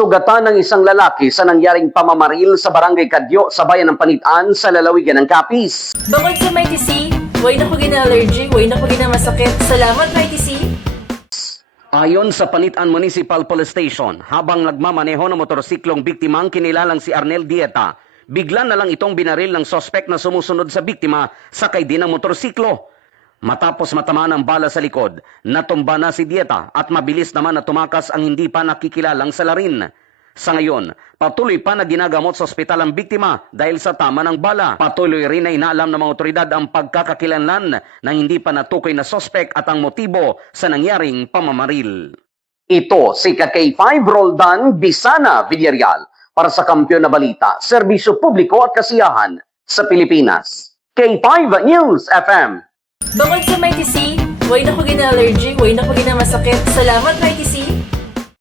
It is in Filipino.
Sugatan ng isang lalaki sa nangyaring pamamaril sa Barangay Kadyo sa bayan ng Panitan sa lalawigan ng Capiz. Bukod sa Mighty C, way na ko gina-allergy, way na ko gina-masakit. Salamat, Mighty C. Ayon sa Panitan Municipal Police Station, habang nagmamaneho ng motorsiklong biktimang kinilalang si Arnel Dieta, bigla na lang itong binaril ng sospek na sumusunod sa biktima sakay din ng motorsiklo. Matapos matamaan ng bala sa likod, natumba na si Dieta at mabilis naman na tumakas ang hindi pa nakikilalang salarin. Sa ngayon, patuloy pa na ginagamot sa ospital ang biktima dahil sa tama ng bala. Patuloy rin na inaalam ng mga otoridad ang pagkakakilanlan ng hindi pa natukoy na sospek at ang motibo sa nangyaring pamamaril. Ito si K5 Roldan Bisana Villarreal para sa Kampiyon na Balita, Serbisyo Publiko at Kasiyahan sa Pilipinas. K5 News FM. Bukod sa Mighty C, way na ko gina-allergy, way na ko gina-masakit. Salamat, Mighty C.